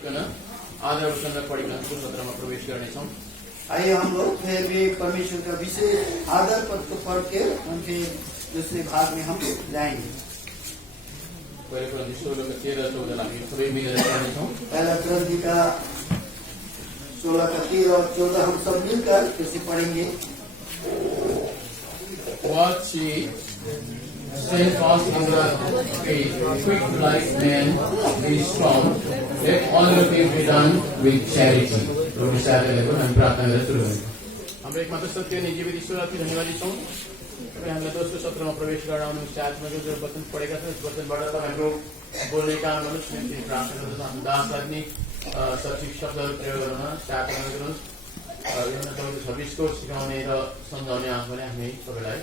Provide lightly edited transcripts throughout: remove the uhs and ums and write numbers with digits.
नपटिकन आधा वचन पढिकन सत्रमा प्रवेश गर्नेछौँ। आइए हम लोग फिर भी परमेश्वर का विशेष आदर पद को पढ़ के उनके दूसरे भाग में हम जाएंगे। पहिले कुरान्ती 16:13-14 हामी सबै मिलेर पढ्नेछौँ। पहला कुरान्ती का 16 का 13 और 14 हम सब मिलकर फिर से पढ़ेंगे। What she says us in the faith, quick like men, be strong. Let all your things be done with charity. प्रभु साथीहरूको हामी प्रार्थना गरेर सुरु गरौँ। हाम्रो एकमात्र सत्य अनि जीवित ईश्वरलाई धन्यवादी छौँ। तपाईँ हामीलाई दोस्रो सत्रमा प्रवेश गराउनु साथमा जो वचन पढेका छौँ यस वचनबाट तपाईँको बोल्ने काम गर्नुहोस्। निम्ति प्रार्थना गर्दछौँ। हामी दासलाई पनि सठिक शब्दहरू प्रयोग गर्न साथमा गर्नुहोस्। 26 को सिकाउने र सम्झाउने आफूले हामी सबैलाई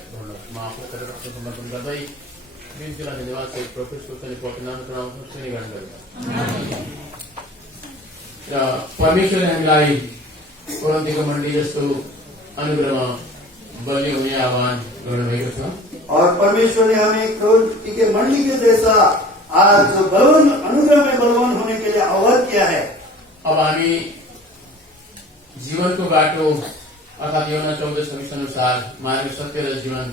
माफ गरेर समर्पण गर्दै बिन्तीलाई धन्यवाद सहित प्रोफेसरको पनि पठन सुनि गर्न गरौँ। र परमेश्वरले हामीलाई कोरिन्थीको मण्डली जस्तो अनुग्रहमा बलियो हुने आह्वान गर्नुभएको छ। और परमेश्वर ने हमें कोरिन्थी के मंडली के जैसा आज बलवान अनुग्रह में बलवान होने के लिए आह्वान किया है। अब हामी जीवनको बाटो अर्थात् यूहन्ना 14:26 अनुसार मार्ग सत्य र जीवन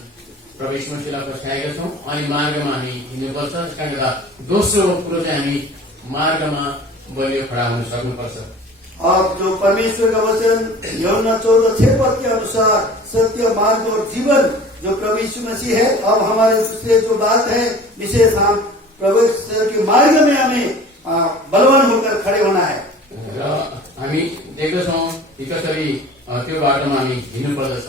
प्रवेश मसीहलाई पछ्याएका छौँ अनि मार्गमा हामी हिँड्नुपर्छ। त्यसकारण गर्दा दोस्रो कुरो चाहिँ हामी मार्गमा बलियो खडा हुन सक्नुपर्छ। अब जो परमेश्वर का वचन यूहन्ना 14:6 के अनुसार सत्य मार्ग और जीवन जो प्रभु यीशु मसीह है, अब हमारे दूसरे जो बात है विशेष हम परमेश्वर के मार्ग में हमें बलवान होकर खड़े होना है। र हामी देख्दछौँ कि कसरी त्यो बाटोमा हामी हिँड्नुपर्दछ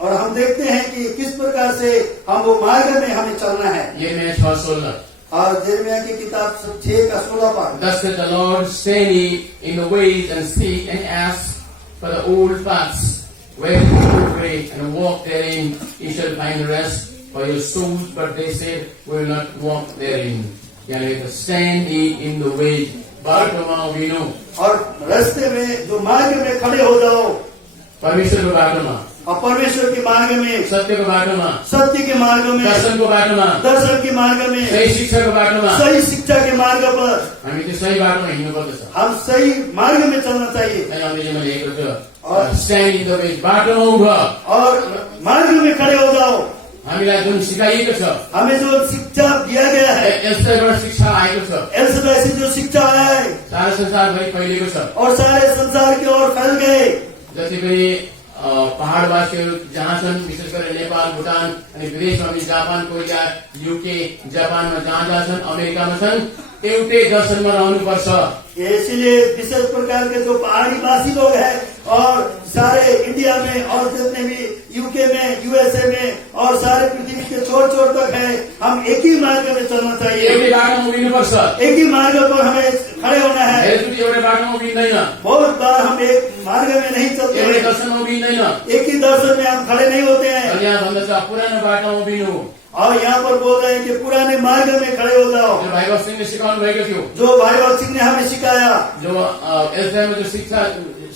और हम देखते हैं कि किस प्रकार से हम वो मार्ग में हमें चलना है। यिर्मया 6:16 और यिर्मया की किताब 6 का 16 पद। Thus said the Lord, stand ye in the ways and seek and ask for the old paths, where you will pray and walk therein, ye shall find rest for your souls. But they said, we will not walk therein. यानी stand ye in the way, बाटोमा उभिनु और रास्ते में जो मार्ग में खड़े हो जाओ। परमेश्वरको बाटोमा और परमेश्वर के मार्ग में, सत्यको बाटोमा, सत्य के मार्ग में, दर्शनको बाटोमा, दर्शन के मार्ग में, सही शिक्षाको बाटोमा, सही शिक्षा के मार्ग पर हामी त्यो सही बाटोमा हिँड्नुपर्दछ। हम सही मार्ग में चलना चाहिए। अङ्ग्रेजीमा लेखेको छ स्ट्यान्ड इन द वे, बाटोमा उभ और मार्ग में खड़े हो जाओ। हामीलाई जुन सिकाइएको छ, हमें जो शिक्षा दिया गया है, यसैबाट शिक्षा आएको छ, एल्सदाई से जो शिक्षा आया है सारा संसारभरि फैलिएको छ और सारे संसार की ओर फैल गए। जति पनि पहाडवासीहरू जहाँ छन्, विशेष गरी नेपाल, भुटान अनि विदेशमा पनि जापान, कोरिया, युके, जापानमा जहाँ जहाँ छन्, अमेरिकामा छन्, एउटै दर्शनमा रहनुपर्छ। इसीलिए विशेष प्रकार के जो पहाड़ी वासी लोग हैं और सारे इंडिया में और जितने भी यूके में, यूएसए में और सारे पृथ्वी के छोर छोर तक है, हम एक ही मार्ग में चलना चाहिए। एउटै बाटोमा उभिनुपर्छ। एक ही मार्ग पर हमें खड़े होना है। यसरी एउटै बाटोमा उभिँदैन, बहुत बार हम एक मार्ग में नहीं चलते एउटै हैं, दर्शनमा उभिँदैन। एक ही दर्शन में हम खड़े नहीं होते हैं। यहाँ भन्दछ पुरानो बाटोमा उभिनु। और यहाँ पर बोल रहे हैं कि पुराने मार्ग में खड़े हो जाओ। जो भाइ बक्स सिंहले सिकाउनु भएको थियो, जो भाई बख्श सिंह ने हमें सिखाया, जो एसआईमा जो शिक्षा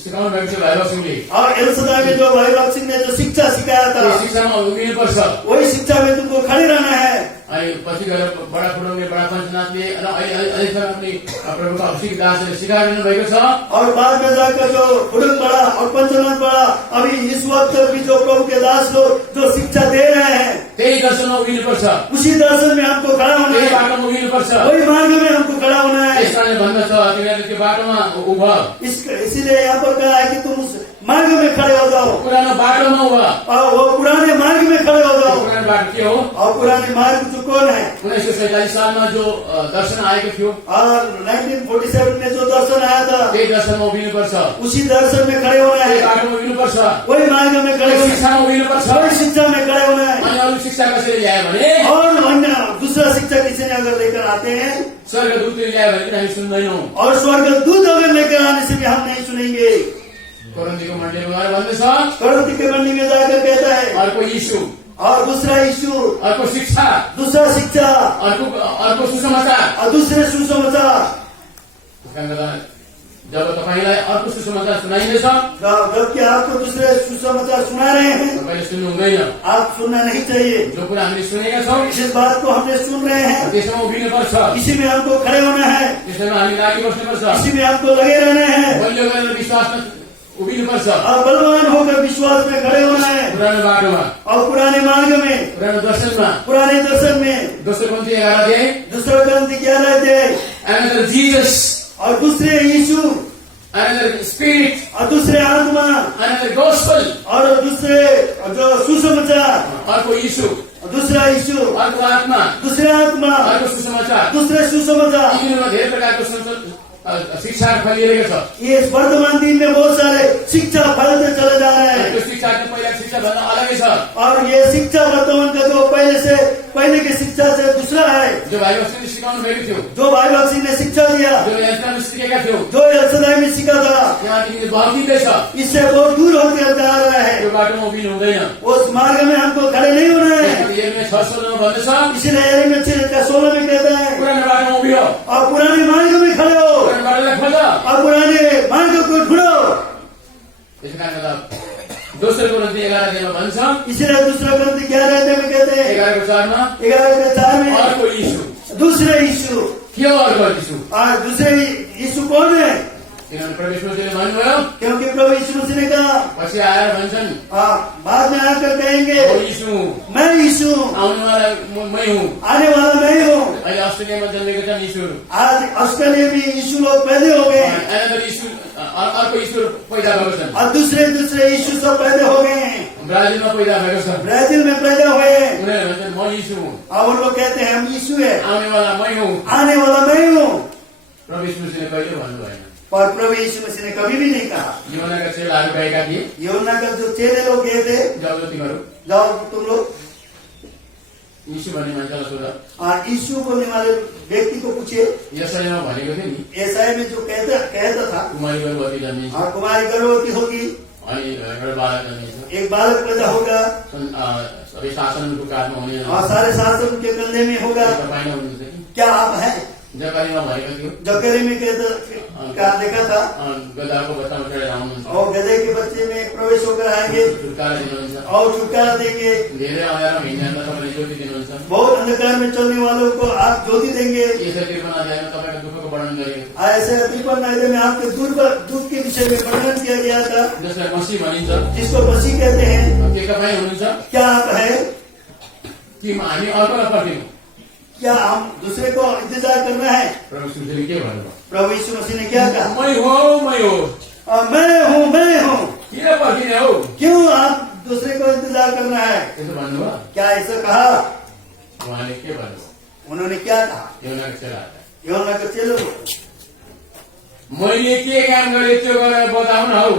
सिकाउनु भएको थियो भाइ बक्स सिंहले, और एल्सदाई में जो भाई बख्श सिंह ने जो शिक्षा सिखाया था, त्यो शिक्षामा उभिनुपर्छ। वही शिक्षा में तुमको खड़े रहना है। अनि पछि गएर बडा फुडौने, बडा पञ्चनाथले र अहिलेसम्म पनि प्रभुका अभिषेक दासहरूले सिकाइरहनु भएको छ। और बाद में जाकर जो फुडुङ बड़ा और पंचनाथ बड़ा अभी इस वक्त भी जो प्रभु के दास लोग जो शिक्षा दे रहे हैं, त्यही दर्शनमा उभिनुपर्छ, उसी दर्शन में हमको खड़ा होना त्यही है। बाटोमा उभिनुपर्छ। वही मार्ग में हमको खड़ा होना है। त्यस कारणले भन्दछ तिमीहरूले त्यो बाटोमा उभ, इसीलिए यहाँ पर कहा है कि तुम उस मार्ग में खड़े हो जाओ पुरानो बाटोमा उभ। और वो पुराने मार्ग में खड़े हो जाओ। पुरानो बाटो के हो? और पुराने मार्ग जो कौन है? 1947 सालमा जो दर्शन आएको थियो, और 1947 में जो दर्शन आया था, त्यही दर्शनमा उभिनुपर्छ, उसी दर्शन में खड़े होना त्यही है। बाटोमा उभिनुपर्छ, वही मार्ग में खड़े त्यही होना है। शिक्षामा उभिनुपर्छ। वही शिक्षा में खड़े होना है। अनि अरू शिक्षा कसरी ल्यायो भने और अन्य दूसरा शिक्षा किसी ने अगर लेकर आते हैं स्वर्गदूतले ल्यायो भने पनि हामी सुन्दैनौँ। और स्वर्ग दूत अगर लेकर आने से भी हम नहीं सुनेंगे। कोरिन्थीको मण्डलीमा गएर भन्दैछ कोरिन्थी के मंडी में जाकर कहता है, अर्को यीशु, और दूसरा यीशु, अर्को शिक्षा, दूसरा शिक्षा अर्को सुसमाचार। और दूसरे सुसमाचार। त्यसकारण गर्दा जब तपाईँलाई अर्को सुसमाचार सुनाइनेछ जबकि आपको दूसरे सुसमाचार सुना रहे हैं, तपाईँले सुन्नु हुँदैन। आप सुनना नहीं चाहिए। जो कुरा हामीले सुनेका छौँ जिस बात को हमने सुन रहे हैं, त्यसमा उभिनुपर्छ, इसी में हमको खड़े होना है, त्यसैमा हामी लागि बस्नुपर्छ, इसी में हमको लगे रहना है बलियो गरेर विश्वासमा उभिनुपर्छ। और बलवान होकर विश्वास में खड़े होना है। पुरानो बाटोमा, और पुराने मार्ग में, पुरानो दर्शनमा, पुराने दर्शन में, दोस्रो पन्थी 11 अध्याय, दूसरा ग्रंथ 11 अध्याय, another Jesus, और दूसरे यीशु, another spirit, और दूसरे आत्मा, another gospel, और दूसरे जो सुसमाचार, अर्को यीशु, और दूसरा यीशु, अर्को आत्मा, दूसरे आत्मा, अर्को सुसमाचार। दूसरे सुसमाचार। यिनीहरूमा धेरै प्रकारको शिक्षा फैलिरहेको छ। ये इस वर्तमान दिन में बहुत सारे शिक्षा फैलते चले जा रहे हैं, त्यो शिक्षा चाहिँ पहिलाको शिक्षा भन्दा अलगै छ। और ये शिक्षा वर्तमान का जो पहले की शिक्षा से दूसरा है। जो भाइ बस्तीले सिकाउनु भएको थियो, जो भाई बक्सी ने शिक्षा दिया, जो यहाँसम्म सिकेका थियो, जो एलसदाई में सीखा था, त्यहाँदेखि बहकिँदैछ। इससे बहुत दूर होते जा रहा है। त्यो बाटोमा उभिनु हुँदैन। उस मार्ग में हमको खड़े नहीं होना है। यिर्मिया 6:16 भन्दछ, इसलिए यिर्मिया 6:16 में कहता है, पुरानो बाटोमा उभियो, और पुराने मार्ग में खड़े हो, पुरानो बाटोलाई खोज। और पुराने मार्ग को ढूंढो। त्यसै कारण दोस्रो कोरिन्थी 11 अध्यायमा भन्छ, इसलिए दूसरा ग्रंथ 11 अध्याय में कहते हैं, 11:4 11 में अर्को यीशु। दूसरे यीशु। के हो अर्को यीशु? और दूसरे यीशु कौन है? किनभने परमेश्वरले भन्नुभयो, क्योंकि प्रभु यीशु मसीह ने कहा, पछि आएर भन्छन्, बाद में आकर कहेंगे, ओ यीशु, मैं यीशु, आउनेवाला मै हुँ। आने वाला मैं हूँ। अहिले अस्ट्रेलियामा जन्मेका छन् यीशुहरू। आज ऑस्ट्रेलिया में यीशु लोग पैदा हो गए, एनादर यीशु, अर्को यीशु पैदा भएको छन्। और दूसरे यीशु सब पैदा हो गए हैं। ब्राजिलमा पैदा भएको छ। ब्राजील में पैदा हुए हैं, उनीहरूले भन्छन्, म यीशु हुँ, और वो लोग कहते हैं हम यीशु है, आउनेवाला मै हुँ। आने वाला मैं हूँ। प्रभु यीशु मसीहले कहिले भन्नु भएन। पर प्रभु यीशु मसीह ने कभी भी नहीं कहा। योनाका चेलाहरू गएका थिए, योना का जो चेले लोग गए थे, जाऊ तिमीहरू जाओ तुम लोग, यीशु भन्ने मान्छेलाई सोध। और यीशु बोलने वाले व्यक्ति को पूछे। यसैमा भनेको थियो नि, ऐसा में जो कहता था, कुमारी गर्भवती जन्मिन्छ, कुमारी गर्भवती होगी, अनि एउटा बालक जन्मिन्छ, एक बालक पैदा होगा, सबै शासनको कारणमा हुने, और सारे शासन के कंधे में होगा। तपाईँ नै हुनुहुन्छ कि? क्या आप हैं? जकरियामा भनेको थियो, जकरी में क्या देखा था, गधाको बच्चामा चढेर आउनुहुन्छ, और गधे के बच्चे में प्रवेश होकर आएंगे, छुटकारा दिनुहुन्छ, और छुटकारा देंगे। धेरै अँध्यारोमा हिँड्नेहरूलाई तपाईँले ज्योति दिनुहुन्छ। बहुत अंधकार में चलने वालों को आप ज्योति देंगे। यसै 53 अध्यायमा तपाईँको दुःखको वर्णन गरिएको, ऐसे 53 अध्याय में आपके दुख के विषय में वर्णन किया गया था, जसलाई मसीह भनिन्छ। जिसको मसीह कहते हैं। के तपाईँ हुनुहुन्छ क्या आप है? कि हामी अर्कोलाई पर्खिनु? क्या हम दूसरे को इंतजार करना है? प्रभु यीशुले के भन्नुभयो? प्रभु यीशु मसीह ने क्या कहा? मै हो, मै हो। मैं हूँ, मैं हूँ। किन पर्खिने हो? क्यों आप दूसरे को इंतजार करना है? त्यसो भन्नुभयो। क्या ऐसा कहा? उहाँले के भन्नुभयो? उन्होंने क्या कहा? योनाको चेलाहरूलाई, योना के चेलों को, मैले के काम गरेँ त्यो गरेर बताउन हौ।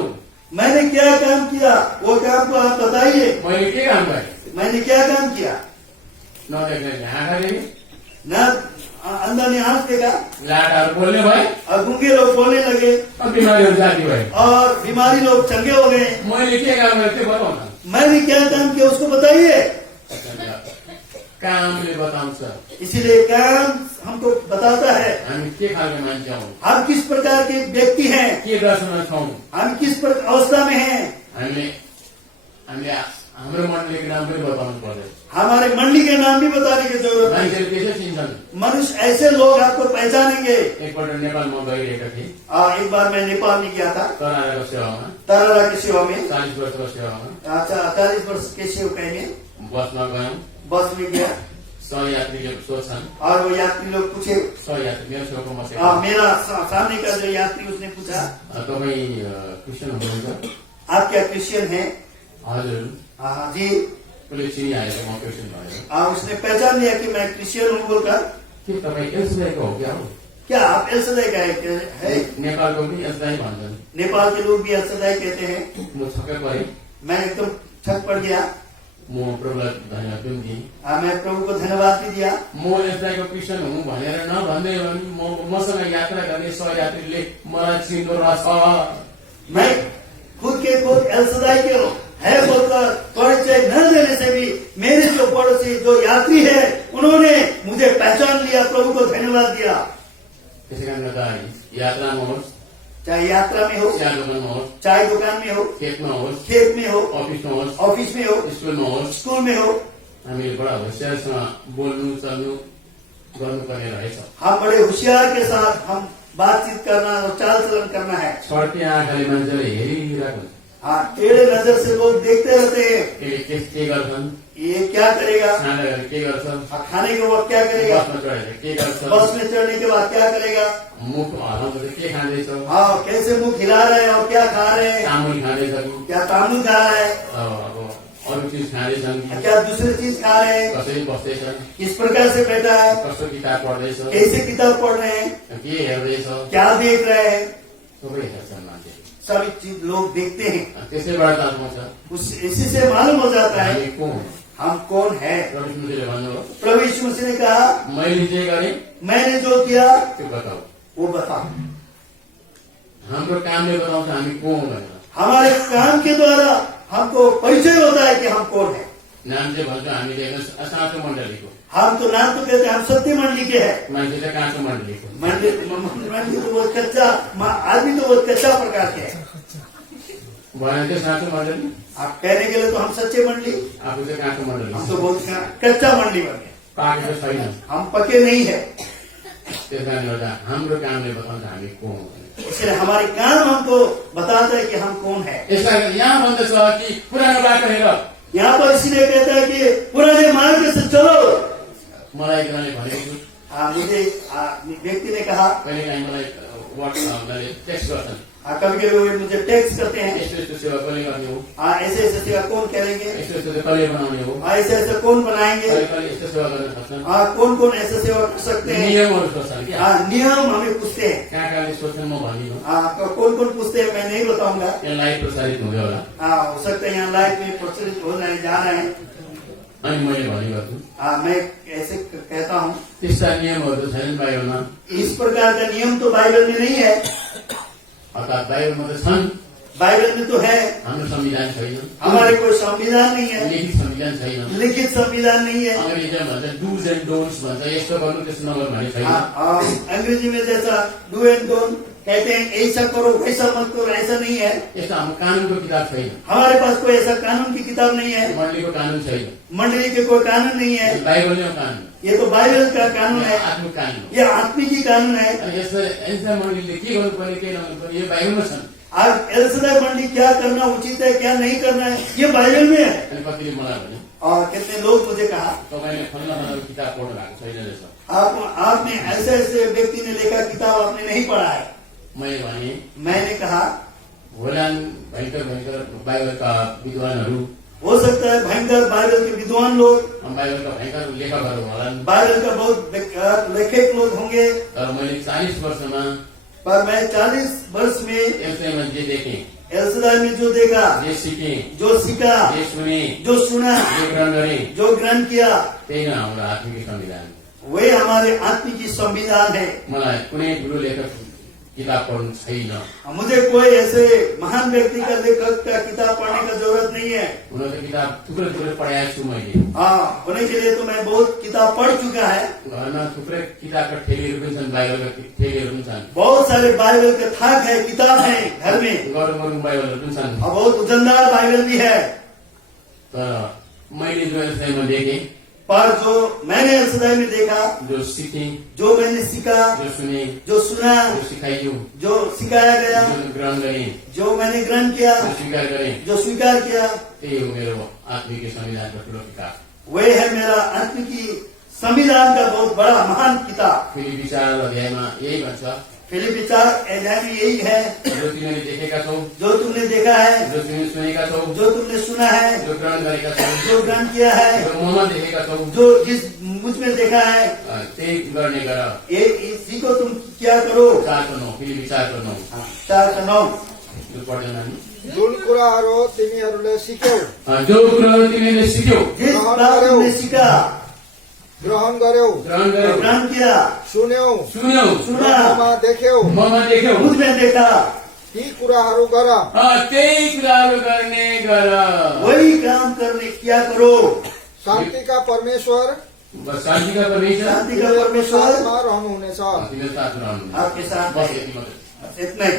मैंने क्या काम किया वो काम को आप बताइए। मैले के काम गरेँ? मैंने क्या काम किया? नदेख्ने आँखा देखेँ, न अंदर ने आंख देखा, लाटाहरू बोल्ने भए, और गूंगे लोग बोलने लगे, बिमारीहरू जाती भए। और बीमारी लोग चंगे हो गए। मैले के काम गरेँ त्यो बताउन। मैंने क्या काम किया उसको बताइए। कामले बताउँछ इसीलिए काम हमको बताता है हामी के खालको मान्छे हौ, हम किस प्रकार के व्यक्ति हैं, के दर्शनमा छौँ। हम किस अवस्था में हैं। हामीले हाम्रो मण्डलीको नाम पनि बताउनु पर्दैन। हमारे मंडली के नाम भी बताने की जरूरत है। मान्छेले त्यसै चिन्छन्। मनुष्य ऐसे लोग आपको पहचानेंगे। एकपल्ट नेपालमा गइरहेका थिएँ, एक बार मैं नेपाल में गया था, तराराको सेवामा, तारारा की सेवा में, 40 वर्षको सेवामा। 40 वर्ष के सेवकाई में बसमा गयौँ, बस में गया, सहयात्रीले सोध्छन्, और वो यात्री लोग पूछे, सहयात्री मेरो छेउको बसेको, मेरा सामने का जो यात्री उसने पूछा, तपाईँ क्रिस्चियन हुनुहुन्छ? आप क्या क्रिश्चियन हैं? हजुर। जी। उसले चिनिहालेको म क्रिस्चियन भएको। उसने पहचान लिया कि मैं क्रिश्चियन हूँ बोलकर। के तपाईँ एल्सदाईको हो क्या हो? क्या आप एल्सदाई का है? नेपालको पनि एल्सदाई भन्छन्। नेपाल के लोग भी एल्सदाई कहते हैं। म छक्कै परेँ, मैं एकदम छक पड़ गया। म प्रभुलाई धन्यवाद पनि दिएँ। मैं प्रभु को धन्यवाद भी दिया। म एल्सदाईको क्रिस्चियन हुँ भनेर नभन्दै मसँग यात्रा गर्ने सहयात्रीले मलाई चिन्दो रहेछ। मैं खुद एल्सदाई के है बोलकर परिचय न देने से भी मेरे जो पड़ोसी जो यात्री है उन्होंने मुझे पहचान लिया, प्रभु को धन्यवाद दिया। त्यसै कारण गर्दा यात्रामा होस्, चाहे यात्रा में हो, चिया दोकानमा होस्, चाहे दुकान में हो, खेतमा होस्, खेत में हो, अफिसमा होस्, ऑफिस में हो, स्कुलमा होस्, स्कूल में हो, हामीले बडा होसियारसँग बोल्नु चल्नु गर्नुपर्ने रहेछ। हम बड़े होशियार के साथ हम बातचीत करना और चाल चलन करना है। छड्के आँखाले मान्छेले हेरिरहेको हुन्छ, हाँ, टेढ़े नजर से लोग देखते रहते हैं, यसले के गर्छन्, ये क्या करेगा, खाँदाखेरि के गर्छ, और खाने के बाद क्या करेगा, बसमा चढेर के गर्छ, बस में चढ़ने के बाद क्या करेगा, मुख हराउँदै के खाँदैछ, हाँ, कैसे मुंह खिला रहे हैं और क्या खा रहे हैं, तामुल खाँदैछ कि क्या तामुल खा रहा है, अब अरू चिज खाँदैछन् कि क्या दूसरी चीज खा रहे हैं, कसरी बस्दैछन्, किस प्रकार से बैठा है, कस्तो किताब पढ्दैछ, कैसे किताब पढ़ रहे हैं, के हेर्दैछ, क्या देख रहे हैं, सबै हेर्छन् मान्छे। सभी चीज लोग देखते हैं। त्यसैबाट थाहा पाउँछ इसी से मालूम हो जाता है हामी को हुँ। हम कौन है। प्रभु यीशुले भन्नुभयो, प्रभु यीशु मसीह ने कहा, मैले जे गरेँ मैंने जो किया त्यो बताऊ। वो बताओ। हाम्रो कामले बताउँछ हामी को हौँ भनेर। हमारे काम के द्वारा हमको परिचय होता है कि हम कौन है। नाम चाहिँ भन्छ हामीले साँचो मण्डलीको, हम तो नाम तो कहते हैं हम सत्य मंडली के हैं। मान्छे चाहिँ काँचो मण्डलीको। मंडली तो बहुत कच्चा, आदमी तो बहुत कच्चा प्रकार के है। भएन त्यो साँचो मण्डली, आप कहने के लिए तो हम सच्चे मंडली, आफू चाहिँ काँचो मण्डली, हम तो बहुत कच्चा मंडली बन गए, पाकेको छैन। हम पके नहीं है। त्यस कारणले गर्दा हाम्रो कामले बताउँछ हामी को हौँ भनेर। इसलिए हमारे काम हमको बताता है कि हम कौन है। यसलाई यहाँ भन्दछ कि पुरानो बाटो हेर। यहाँ पर इसीलिए कहता है कि पुराने मार्ग से चलो। मलाई एकजनाले भनेको छु, मुझे व्यक्ति ने कहा, कहिलेकाहीँ मलाई उनीहरूले टेक्स्ट गर्छन्, कभी कभी मुझे टेक्स्ट करते हैं, यस्तो यस्तो सेवा कसले गर्ने हो, ऐसे ऐसे सेवा कौन करेंगे, यस्तो यस्तो चाहिँ कसले बनाउने हो, ऐसे ऐसे कौन बनाएंगे, कहिले कहिले यस्तो सेवा गर्न सक्छन्। कौन कौन ऐसे सेवा कर सकते हैं। नियमहरू सोध्छन् क्या, नियम हमें पूछते हैं। कहाँ कहाँले सोध्छन् म भन्दिनँ। कौन कौन पूछते हैं मैं नहीं बताऊंगा। यहाँ लाइभ प्रसारित हुँदै होला। हो सकता है यहाँ लाइव में प्रचलित हो रहे जा रहे हैं। अनि मैले भनेको छु, मैं ऐसे कहता हूँ, त्यस्ता नियमहरू छैनन् बाइबलमा। इस प्रकार का नियम तो बाइबल में नहीं है। अर्थात् बाइबलमा त छन्, बाइबल में तो है, हाम्रो संविधान छैन, हमारे कोई संविधान नहीं है, लिखित संविधान छैन। लिखित संविधान नहीं है। अङ्ग्रेजीमा भन्छ डुज एन्ड डोन्ट्स भन्छ, यस्तो गर्नु त्यस्तो नगर्नु भन्ने छैन। अंग्रेजी में जैसा डू एंड डोंट कहते हैं, ऐसा करो वैसा मत करो, ऐसा नहीं है। यस्तो हाम्रो कानुनको किताब छैन, हमारे पास कोई ऐसा कानून की किताब नहीं है, मण्डलीको कानुन छैन, मंडली के कोई कानून नहीं है। बाइबलले कानुन, ये तो बाइबल का कानून है, आत्मिक कानुन हो। ये आत्मिकी कानून है। अनि यसलाई एन्सार मण्डलीले के गर्नुपर्ने के नगर्नुपर्ने यो बाइबलमा छन्। आज एल्सदाई मंडली क्या करना उचित है क्या नहीं करना है ये बाइबल में है। अनि कतिले मलाई भने और कितने लोग मुझे कहा, तपाईँले फल्ला फल्लाको किताब पढ्नु भएको छैन रहेछ। आपने ऐसे ऐसे व्यक्ति ने लेखा किताब आपने नहीं पढ़ा है। मैले भने मैंने कहा, होलान् भयङ्कर भयङ्कर बाइबलका विद्वानहरू, हो सकता है भयंकर बाइबल के विद्वान लोग, बाइबलका भयङ्कर लेखकहरू होलान्, बाइबल का बहुत लेखक लोग होंगे, तर मैले 40 वर्षमा पर मैं 40 वर्ष में एल्साईमा जे देखेँ, एल्सदाई में जो देखा, जे सिकेँ, जो सीखा, जे सुनेँ, जो सुना, जे ग्रहण गरेँ, जो ग्रहण किया, त्यही नै हाम्रो आत्मिक संविधान। वही हमारे आत्मिकी संविधान है। मलाई कुनै ठुलो लेखक किताब पढ्नु छैन। मुझे कोई ऐसे महान व्यक्ति का लेखक का किताब पढ़ने का जरूरत नहीं है। हुन त किताब थुप्रै थुप्रै पढाएको छु मैले। होने के लिए तो मैं बहुत किताब पढ़ चुका है। घरमा थुप्रै किताबका ठेलीहरू पनि छन्, बाइबलका ठेलीहरू पनि छन्, बहुत सारे बाइबल के थाक है, किताब है घर में, गरौँ गरौँ बाइबलहरू पनि छन्। और बहुत वजनदार बाइबल भी है। तर मैले जो एल्साईमा देखेँ, पर जो मैंने एल्सदाई में देखा, जो सिकेँ, जो मैंने सीखा, जो सुनेँ, जो सुना, जो सिकाइयो, जो सिखाया गया, जो ग्रहण गरेँ, जो मैंने ग्रहण किया, जो स्वीकार गरेँ, जो स्वीकार किया, त्यही हो मेरो आत्मिक संविधानको ठुलो किताब। वही है मेरा आत्मिकी संविधान का बहुत बड़ा महान किताब। फिलिपी 4 अध्यायमा यही भन्छ, फिलिपी 4 अध्याय में यही है, जो तिमीले देखेका छौ, जो तुमने देखा है, जो तिमीले सुनेका छौ, जो तुमने सुना है, जो ग्रहण गरेका छौ, जो ग्रहण किया है, जो ममा देखेका छौ, जो जिस मुझ में देखा है, त्यही गर्ने गर। ये इसी को तुम क्या करो। 4:9 फिलिपी 4:9 4:9 जो पढ्दैन हामी। जुन कुराहरू तिमीहरूले सिक्यौ, जो कुराहरू तिमीले सिक्यौ, जिस बात तुमने सीखा, ग्रहण गर्यौ, ग्रहण गर्यौ, ग्रहण किया, सुन्यौ, सुन्यौ, सुना, ममा देख्यौ, ममा देख्यौ, मुझ में देखा, ती कुराहरू गर। त्यही कुराहरू गर्ने गर। वही काम करने किया करो। शान्तिका परमेश्वर बस शान्तिका परमेश्वर शांति का परमेश्वर साथमा रहनुहुनेछ। तिमीले साथ रहनु। आपके साथ बस है। यति मात्रै। इतना ही।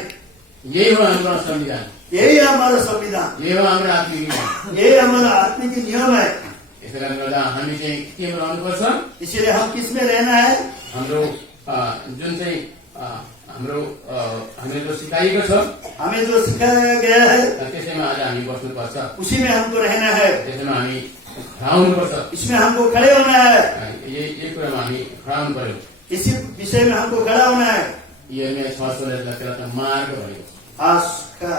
यही हो हाम्रो संविधान, यही है हमारा संविधान, यही हो हाम्रो आत्मिक नियम। यही हमारा आत्मिक नियम है। यसै कारणले गर्दा हामी चाहिँ केमा रहनुपर्छ, इसलिए हम किसमें रहना है? हाम्रो जुन चाहिँ हामीले जो सिकाइएको छ हमें जो सिखाया गया है त्यसैमा आज हामी बस्नुपर्छ, उसी में हमको रहना है, त्यसैमा हामी खडा हुनुपर्छ। इसमें हमको खड़े होना है, यही कुरामा हामी खडा हुनु पर्यो। इसी विषय में हमको खड़ा होना है। यिर्मया 6:16 त्यसलाई त मार्ग भनेको छ। आज का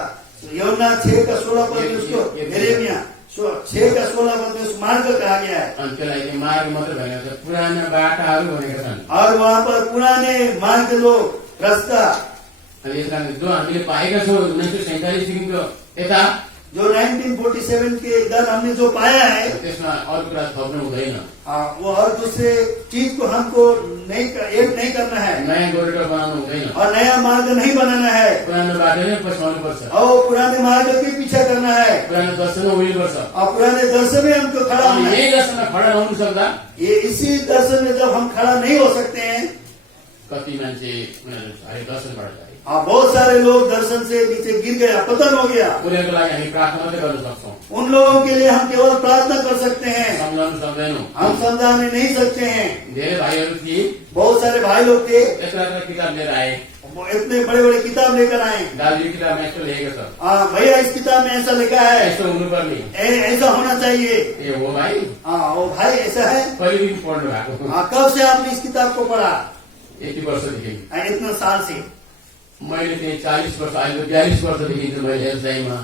यौना 6:16 पद में उसको यिर्मया 6:16 पद में उस मार्ग कहा गया है। अनि त्यसलाई चाहिँ मार्ग मात्रै भनेको छ, पुराना बाटाहरू भनेका छन्। और वहाँ पर पुराने मार्ग लोग रास्ता अनि यस कारण जो हामीले पाएका छौँ 1947 यता, जो 1947 के इधर हमने जो पाया है, त्यसमा अरू कुरा थप्नु हुँदैन। वो और दूसरे चीज को हमको ऐड नहीं करना है नयाँ गोरेटो बनाउनु हुँदैन, और नया मार्ग नहीं बनाना है, पुरानो बाटो नै पछ्याउनु पर्छ, और पुराने मार्ग के पीछा करना है, पुरानो दर्शनमा उभिनुपर्छ। और पुराने दर्शन में हमको खड़ा अनि होना है। यही दर्शनमा खडा हुनु सक्दा ये इसी दर्शन में जब हम खड़ा नहीं हो सकते हैं, कति मान्छे उनीहरू हरेक दर्शनबाट जाए, बहुत सारे लोग दर्शन से नीचे गिर गया, पतन हो गया। उनीहरूको लागि हामी प्रार्थना मात्रै गर्न सक्छौँ, उन लोगों के लिए हम केवल प्रार्थना कर सकते हैं, सम्झाउनु सक्दैनौँ। हम समझाने नहीं सकते हैं। धेरै भाइहरू थिए, बहुत सारे भाई लोग थे, यत्रो किताब लिएर आए, वो इतने बड़े बड़े किताब लेकर आए। दाजुले किताबमा यस्तो लेखेको छ, भैया इस किताब में ऐसा लिखा है, यस्तो हुनुपर्ने। ऐसा होना चाहिए। ए हो भाइ, वो भाई ऐसा है। कहिलेदेखि पढ्नु भएको? कब से आपने इस किताब को पढ़ा? यति वर्षदेखि। इतना साल से। मैले चाहिँ 40 वर्ष, अहिले 42 वर्षदेखि चाहिँ मैले एलसाईमा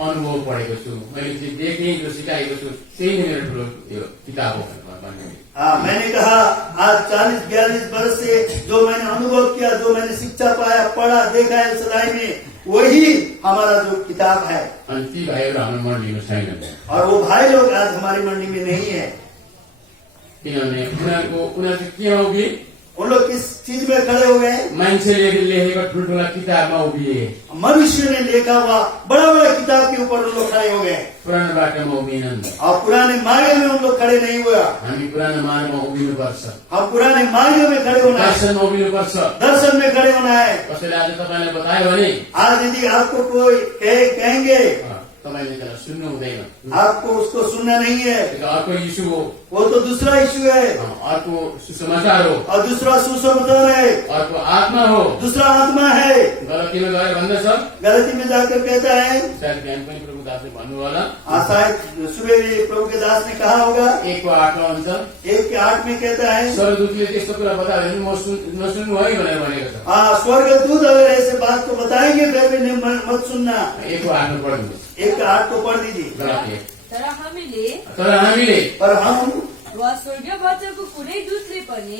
अनुभव पढेको छु। मैले चाहिँ देखेँ, जो सिकाएको छु त्यही नै मेरो ठुलो यो किताब हो भन्ने। मैंने कहा आज 40-42 वर्ष से जो मैंने अनुभव किया, जो मैंने शिक्षा पाया, पढ़ा, देखा है एलसाई में, वही हमारा जो किताब है। अनि ती भाइहरू हाम्रो मण्डलीमा छैनन्, और वो भाई लोग आज हमारी मंडी में नहीं है। किनभने उनीहरू के हो कि उन लोग किस चीज में खड़े हो गए? मान्छेले लेखेको ठुल्ठुला किताबमा उभिए, मनुष्य ने लिखा हुआ बड़ा बड़ा किताब के ऊपर उन लोग खड़े हो गए, पुरानो बाटोमा उभिएनन्। और पुराने मार्ग में उन लोग खड़े नहीं हुआ। हामी पुरानो मार्गमा उभिनुपर्छ, हम पुराने मार्ग में खड़े होना है, दर्शनमा उभिनुपर्छ। दर्शन में खड़े होना है। कसैले आज तपाईँलाई बतायो भने आज यदि आपको कोई कहेंगे, तपाईँले त्यसलाई सुन्नु हुँदैन, आपको उसको सुनना नहीं है। त्यो अर्को इस्यु हो, वो तो दूसरा इश्यू है, अर्को सुसमाचार हो, और दूसरा सुसमाचार है, अर्को आत्मा हो। दूसरा आत्मा है। गलतीमा गएर भन्दछ, गलती में जाकर कहता है, सायद बिहान पनि प्रभु दासले भन्नु होला, शायद सुबह भी प्रभु के दास ने कहा होगा, 1:8 हुन्छ, 1:8 में कहता है, स्वर्गदूतले त्यस्तो कुरा बतायो भने नसुन्नु है भनेर भनेको छ। स्वर्गदूत अगर ऐसे बात को बताएंगे फिर भी मत सुनना। 1:8 पढ्नुहोस्, 1:8 को पढ़ दीजिए। गलती। तर हामीले तर हामीले पर हम वा स्वर्गबाटको कुनै दूतले पनि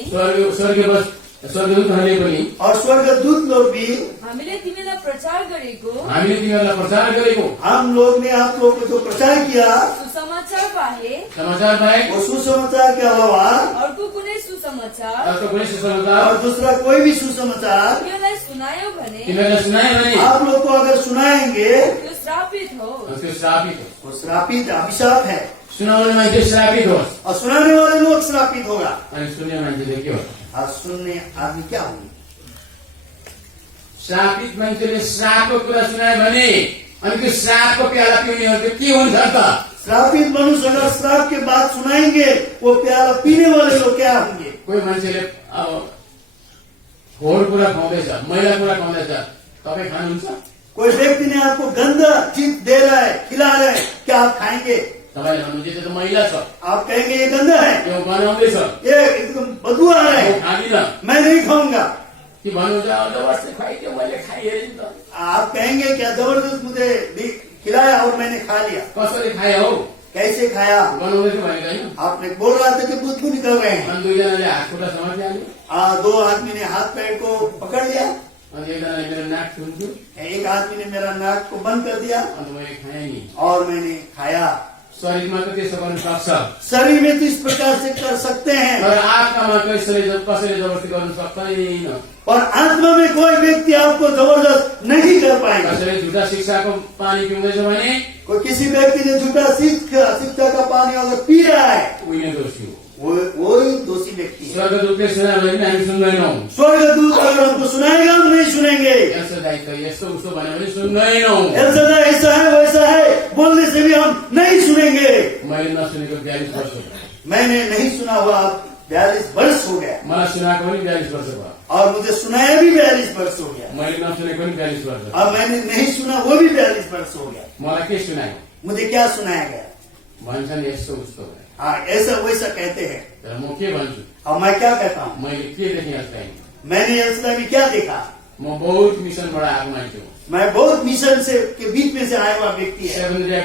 स्वर्गदूतहरूले पनि और स्वर्गदूत लोग भी हामीले तिमीलाई प्रचार गरेको हामीले तिनीहरूलाई प्रचार गरेको हम लोग ने आप लोग को जो प्रचार किया, सुसमाचार बाहेक समाचार बाहेक वो सुसमाचार के अलावा अर्को कुनै सुसमाचार अर्को कुनै सुसमाचार और दूसरा कोई भी सुसमाचार तिमीलाई सुनायो भने तिमीहरूलाई सुनायो भने आप लोग को अगर सुनाएंगे, त्यो श्रापित हो। त्यो श्रापित हो। वो श्रापित अभिशाप है, सुनाउने मान्छे श्रापित होस्, और सुनाने वाले लोग श्रापित होगा। अनि सुन्ने मान्छेले के हो? और सुनने आदमी क्या होंगे? श्रापित मान्छेले श्रापको कुरा सुनायो भने अनि त्यो श्रापको प्याला पिउनेहरू के हुन्छ त? श्रापित मनुष्य अगर श्राप के बाद सुनाएंगे, वो प्याला पीने वाले लोग क्या होंगे? कोही मान्छेले अब फोहोर कुरा खुवाउँदैछ, मैला कुरा खुवाउँदैछ, तपाईँ खानुहुन्छ? कोई व्यक्ति ने आपको गंदा चीज दे रहा है, खिला रहा है, क्या आप खाएंगे? तपाईँले भन्नुहुन्छ त्यो त मैला छ, आप कहेंगे ये गंदा है, त्यो बनाउँदैछ, ये एकदम बदबू आ रहा है, म खाँदिन मैं नहीं खाऊंगा। कि भन्नुहुन्छ जबरजस्ती खुवाइदियो, मैले खाइहेरेँ नि त। आप कहेंगे क्या जबरदस्त मुझे खिलाया और मैंने खा लिया? कसरी खायो हौ? कैसे खाया? बनाउँदैछु भनेको होइन। आपने बोल रहा था कि बुद्धू निकल रहे हैं। अनि दुईजनाले हात खुट्टा समातिहाल्यो, 2 आदमी ने हाथ पैर को पकड़ लिया, अनि एकजनाले मेरो नाक छुन्थ्यो, एक आदमी ने मेरा नाक को बंद कर दिया अन्त मैले खाएँ नि। और मैंने खाया। शरीरमा त त्यसो गर्नु सक्छ, शरीर में तो इस प्रकार से कर सकते हैं, तर आत्मामा कसैले जबरजस्ती गर्नु सक्दैन। और आत्मा में कोई व्यक्ति आपको जबरदस्त नहीं कर पाएगा। कसैले झुटा शिक्षाको पानी पिउँदैछ भने कोई किसी व्यक्ति ने झूठा शिक्षा का पानी अगर पी रहा है, उही नै दोषी हो। वही दोषी व्यक्ति है। स्वर्गदूतले सुनायो भने पनि हामी सुन्दैनौँ। स्वर्गदूत अगर हमको सुनाएगा हम नहीं सुनेंगे। एल्सादाई त यस्तो उस्तो भन्यो भने सुन्दैनौँ। एल्सादा ऐसा है वैसा है बोलने से भी हम नहीं सुनेंगे। मैले नसुनेको 42 वर्ष भयो। मैंने नहीं सुना हुआ 42 वर्ष हो गया मलाई सुनाएको पनि 42 वर्ष भयो। और मुझे सुनाया भी 42 वर्ष हो गया। मैले नसुनेको पनि 42 वर्ष भयो। और मैंने नहीं सुना वो भी 42 वर्ष हो गया। मलाई के सुनायो? मुझे क्या सुनाया गया? भन्छन् यस्तो उस्तो भयो। हाँ ऐसा वैसा कहते हैं। तर म के भन्छु? और मैं क्या कहता हूँ? मैले के देखेँ अस्ति? मैंने एल्सादा में क्या देखा? म बहुत मिसनबाट आएको मान्छे हो। मैं बहुत मिशन से के बीच में से आया हुआ व्यक्ति है। सेभेन्थ डे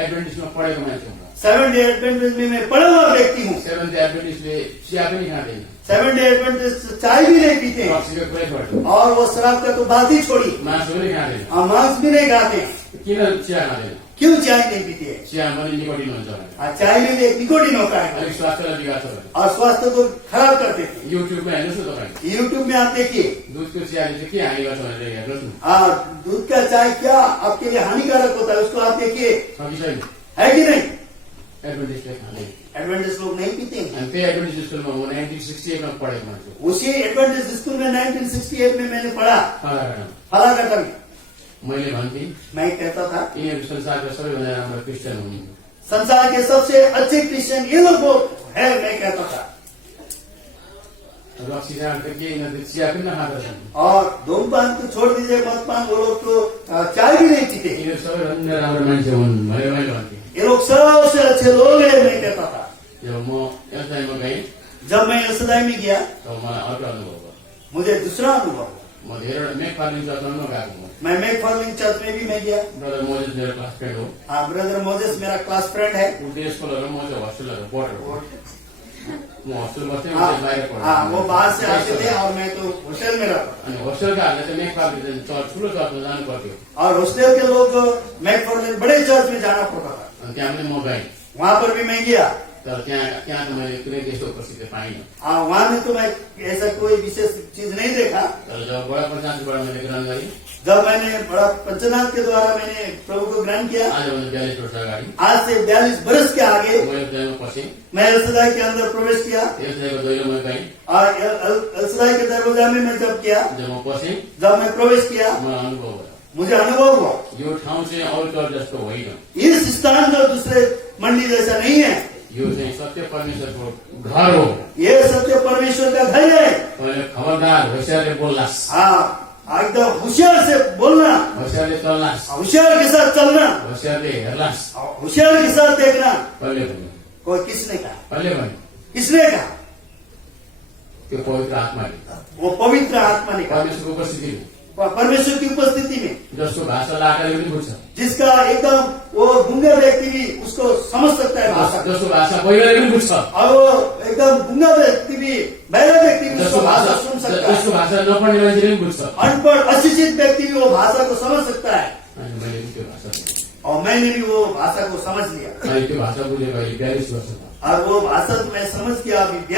एडभेन्टिस्टमा पढेको मान्छे हो। 7 डे एडवेंटिस्ट में मैं पढ़ा हुआ व्यक्ति हूँ। सेभेन्थ डे एडभेन्टिस्टले चिया पनि खाँदैन। 7 डे एडवेंटिस्ट चाय भी नहीं पीते हैं। रक्सीको कुरै छोड्छ। और वो शराब का तो बात ही छोड़ी, मासु पनि खाँदैन। और मांस भी नहीं खाते। किन चिया खाँदैन? क्यों चाय नहीं पीते हैं? चिया पनि निकोटिन हुन्छ भने। और चाय में भी एक निकोटिन होता है अलिक स्वास्थ्यलाई बिगार्छ भने। और स्वास्थ्य को खराब करते थे। युट्युबमा हेर्नुहोस् न तपाईँ। यूट्यूब में आप देखिए, दुधको चियाले चाहिँ के हानि गर्छ भनेर हेर्नुहोस् न। हाँ दूध का चाय क्या आपके लिए हानिकारक होता है उसको आप देखिए, छ कि छैन? है कि नहीं? एडभेन्टिस्टले खाँदैन। एडवेंटिस्ट लोग नहीं पीते हैं। अनि त्यही एडभेन्टिस्ट स्कुलमा म 1968 मा पढेको मान्छे हो। उसी एडवेंटिस्ट स्कूल में 1968 में मैंने पढ़ा फालाकाटमा। फालाकाटा में। मैले भन्थेँ मैं कहता था यिनीहरू संसारका सबैभन्दा राम्रो क्रिस्चियन हुन्। संसार के सबसे अच्छे क्रिश्चियन ये लोग है, मैं कहता था। रक्सी जाँड त के यिनीहरू चिया पनि नखाँदछन्। और धूमपान को छोड़ दीजिए, मदपान, वो लोग तो चाय भी नहीं पीते। यिनीहरू सबैभन्दा राम्रो मान्छे हुन् भनेर मैले भन्थेँ। ये लोग सबसे अच्छे लोग हैं, मैं कहता था। जब म एल्सादाईमा गएँ जब मैं एल्सादाई में गया तब मलाई अर्को अनुभव भयो। मुझे दूसरा अनुभव हुआ। म धेरैवटा मेकफार्लिङ चर्चमा नगएको म। मैं मेकफार्लिंग चर्च में भी मैं गया। ब्रदर मोजेस मेरो क्लास फ्रेन्ड हो। हाँ ब्रदर मोजेस मेरा क्लास फ्रेंड है। ऊ डे स्कुलहरू म चाहिँ हस्टेलहरू पढेर म हस्टेल बस्थेँ, ऊ हाँ चाहिँ बाहिर पढेँ। हाँ, वो बाहर से आते थे और मैं तो होटल में रहता। अनि होस्टेलकाहरूले चाहिँ मेकफार्लिङ चर्च ठुलो चर्चमा जानु पर्थ्यो। और हॉस्टल के लोग जो मेकफार्लिंग बड़े चर्च में जाना पड़ता था, अनि त्यहाँ पनि म गएँ। वहाँ पर भी मैं गया। तर त्यहाँ त मैले कुनै त्यस्तो उपस्थिति पाइनँ। हाँ वहाँ में तो मैं ऐसा कोई विशेष चीज नहीं देखा। तर जब बडा प्रशान्तबाट मैले ग्रहण गरेँ जब मैंने बड़ा पंचनाथ के द्वारा मैंने प्रभु को ग्रहण किया, आजभन्दा 42 वर्ष अगाडि आज से 42 बरस के आगे म एल्सादाईमा पसेँ। मैं एल्सादाई के अंदर प्रवेश किया। एल्सादाईको दैलोमा गएँ। और एल्सादाई के दरवाजा में मैं जब किया, जब म पसेँ जब मैं प्रवेश किया, मलाई अनुभव भयो मुझे अनुभव हुआ यो ठाउँ चाहिँ अरू चर्च जस्तो होइन। इस स्थान जो दूसरे मंडी जैसा नहीं है, यो चाहिँ सत्य परमेश्वरको घर हो। ये सत्य परमेश्वर का घर है। तैँले खबरदार होसियारले बोल्लास्, हाँ एकदम होशियार से बोलना, होसियारले चल्लास्, होशियार के साथ चलना, होसियारले हेर्लास्। होशियार के साथ देखना। कहिले भन्यो? कोई किसने कहा? कहिले भन्यो? किसने कहा? त्यो पवित्र आत्माले, वो पवित्र आत्मा ने कहा। परमेश्वरको उपस्थितिले, परमेश्वर की उपस्थिति में जसको भाषा लाटाले पनि बुझ्छ, जिसका एकदम वो गूंगा व्यक्ति भी उसको समझ सकता है भाषा, जसको भाषा पहिलाले पनि बुझ्छ, और वो एकदम गूंगा व्यक्ति भी, बहरा व्यक्ति भी उसको भाषा सुन सकता है। जसको भाषा नपढ्ने मान्छेले पनि बुझ्छ। अनपढ़ अशिक्षित व्यक्ति भी वो भाषा को समझ सकता है। अनि मैले पनि त्यो भाषा बुझेँ। और मैंने भी वो भाषा को समझ लिया। मैले त्यो भाषा बुझेको अहिले 42 वर्ष भयो। और वो भाषा तो मैं समझ गया अभी